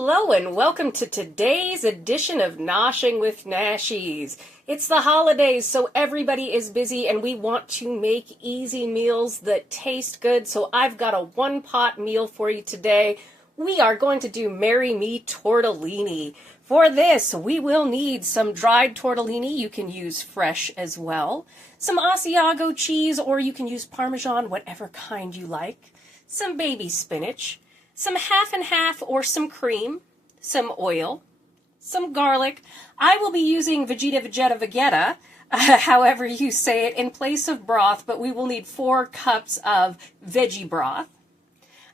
Hello and welcome to today's edition of Noshing with Nashies. It's the holidays, so everybody is busy and we want to make easy meals that taste good. So I've got a one-pot meal for you today. We are going to do Me Tortellini. For this, we will need some dried tortellini. You can use fresh as well. Some Asiago cheese, or you can use Parmesan, whatever kind you like. Some baby spinach. Some half and half or some cream, some oil, some garlic. I will be using Vegeta, however you say it, in place of broth, but we will need 4 cups of veggie broth.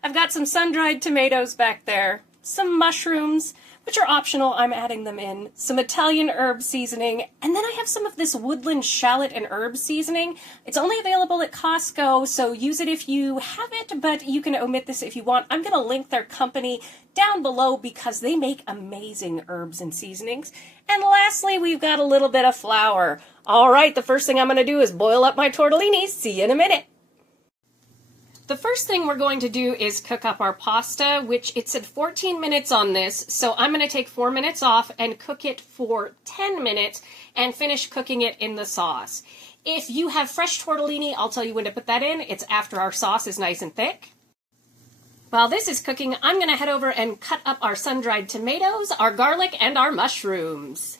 I've got some sun-dried tomatoes back there, some mushrooms, which are optional, I'm adding them in, some Italian herb seasoning, and then I have some of this woodland shallot and herb seasoning. It's only available at Costco, so use it if you have it, but you can omit this if you want. I'm going to link their company down below because they make amazing herbs and seasonings. And lastly, we've got a little bit of flour. All right, the first thing I'm going to do is boil up my tortellini. See you in a minute. The first thing we're going to do is cook up our pasta, which it said 14 minutes on this, so I'm going to take 4 minutes off and cook it for 10 minutes and finish cooking it in the sauce. If you have fresh tortellini, I'll tell you when to put that in. It's after our sauce is nice and thick. While this is cooking, I'm going to head over and cut up our sun-dried tomatoes, our garlic, and our mushrooms.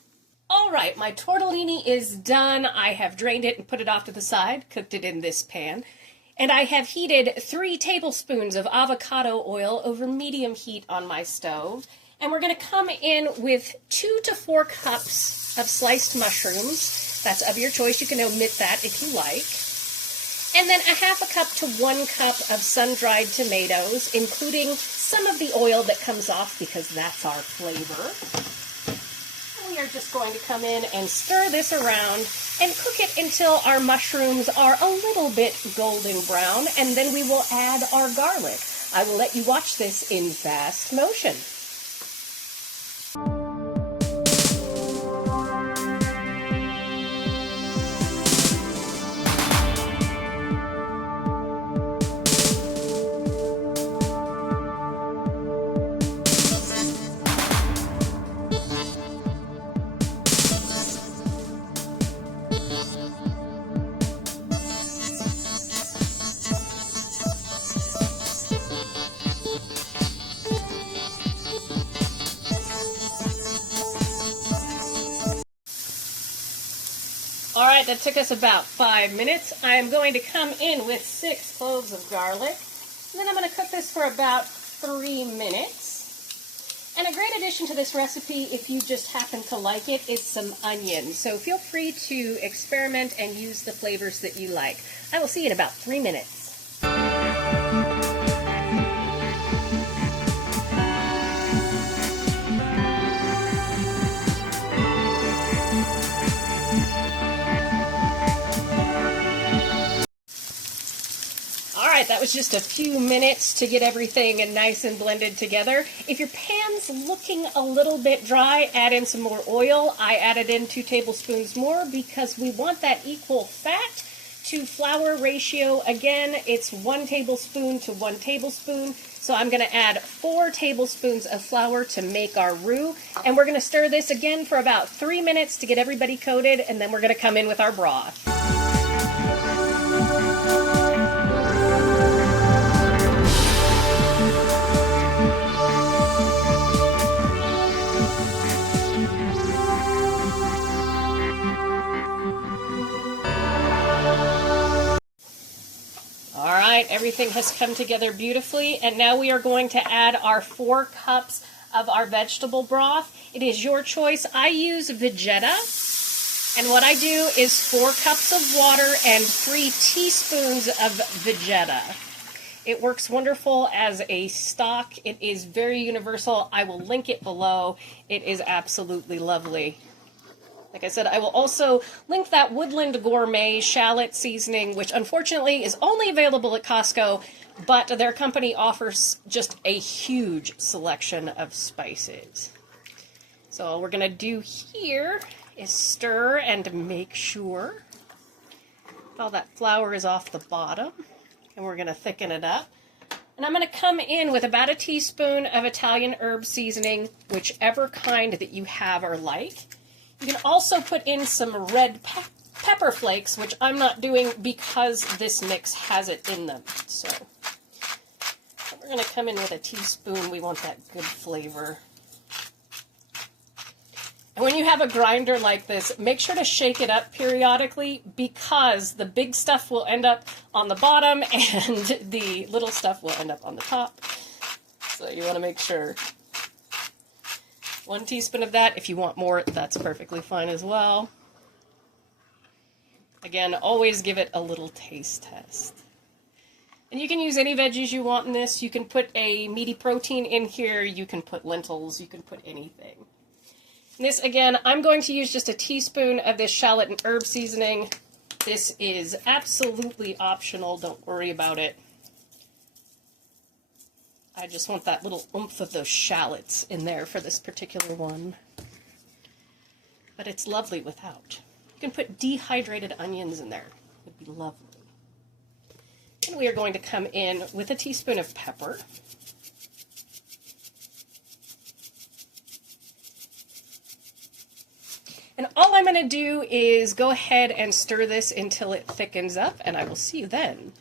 All right, my tortellini is done. I have drained it and put it off to the side, cooked it in this pan. And I have heated 3 tablespoons of avocado oil over medium heat on my stove. And we're going to come in with 2 to 4 cups of sliced mushrooms. That's of your choice. You can omit that if you like. And then a half a cup to 1 cup of sun-dried tomatoes, including some of the oil that comes off because that's our flavor. We are just going to come in and stir this around and cook it until our mushrooms are a little bit golden brown, and then we will add our garlic. I will let you watch this in fast motion. All right, that took us about 5 minutes. I am going to come in with 6 cloves of garlic, and then I'm going to cook this for about 3 minutes. And a great addition to this recipe, if you just happen to like it, is some onion. So feel free to experiment and use the flavors that you like. I will see you in about 3 minutes. Alright, that was just a few minutes to get everything nice and blended together. If your pan's looking a little bit dry, add in some more oil. I added in 2 tablespoons more because we want that equal fat to flour ratio. Again, it's 1 tablespoon to 1 tablespoon. So I'm going to add 4 tablespoons of flour to make our roux. And we're going to stir this again for about 3 minutes to get everybody coated, and then we're going to come in with our broth. Alright, everything has come together beautifully, and now we are going to add our 4 cups of our vegetable broth. It is your choice. I use Vegeta, and what I do is 4 cups of water and 3 teaspoons of Vegeta. It works wonderful as a stock. It is very universal. I will link it below. It is absolutely lovely. Like I said, I will also link that Woodland Gourmet Shallot Seasoning, which unfortunately is only available at Costco, but their company offers just a huge selection of spices. So all we're going to do here is stir and make sure all that flour is off the bottom, and we're going to thicken it up. And I'm going to come in with about a teaspoon of Italian herb seasoning, whichever kind that you have or like. You can also put in some red pepper flakes, which I'm not doing because this mix has it in them. So we're going to come in with a teaspoon. We want that good flavor. And when you have a grinder like this, make sure to shake it up periodically because the big stuff will end up on the bottom and the little stuff will end up on the top. So you want to make sure. 1 teaspoon of that. If you want more, that's perfectly fine as well. Again, always give it a little taste test. And you can use any veggies you want in this. You can put a meaty protein in here. You can put lentils. You can put anything. This, again, I'm going to use just a teaspoon of this shallot and herb seasoning. This is absolutely optional. Don't worry about it. I just want that little oomph of those shallots in there for this particular one. But it's lovely without. You can put dehydrated onions in there. It would be lovely. And we are going to come in with a teaspoon of pepper. And all I'm going to do is go ahead and stir this until it thickens up, and I will see you then.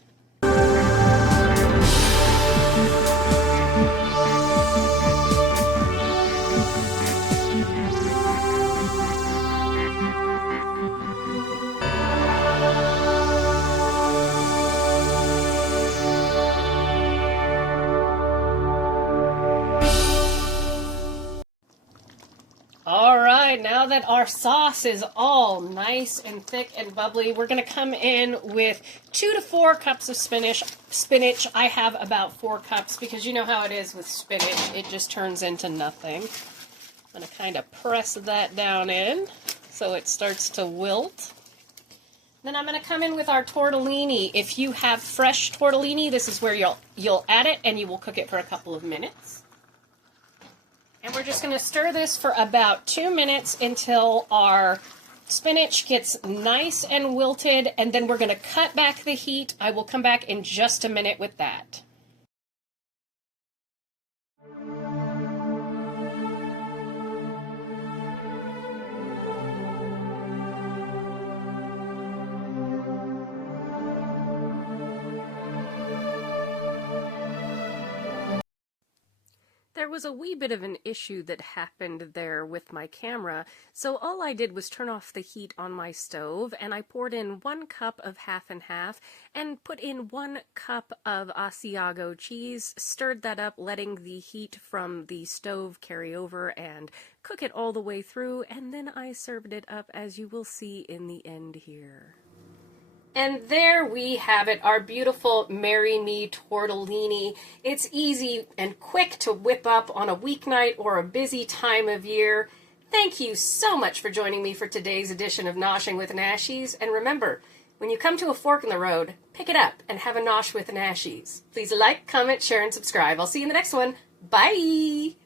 Alright, now that our sauce is all nice and thick and bubbly, we're going to come in with 2 to 4 cups of spinach. I have about 4 cups because you know how it is with spinach. It just turns into nothing. I'm going to kind of press that down in so it starts to wilt. Then I'm going to come in with our tortellini. If you have fresh tortellini, this is where you'll add it and you will cook it for a couple of minutes. And we're just going to stir this for about 2 minutes until our spinach gets nice and wilted, and then we're going to cut back the heat. I will come back in just a minute with that. There was a wee bit of an issue that happened there with my camera, so all I did was turn off the heat on my stove, and I poured in 1 cup of half and half, and put in 1 cup of Asiago cheese, stirred that up, letting the heat from the stove carry over and cook it all the way through, and then I served it up, as you will see in the end here. And there we have it, our beautiful Marry Me Tortellini. It's easy and quick to whip up on a weeknight or a busy time of year. Thank you so much for joining me for today's edition of Noshing with Nashies. And remember, when you come to a fork in the road, pick it up and have a nosh with Nashies. Please like, comment, share, and subscribe. I'll see you in the next one. Bye!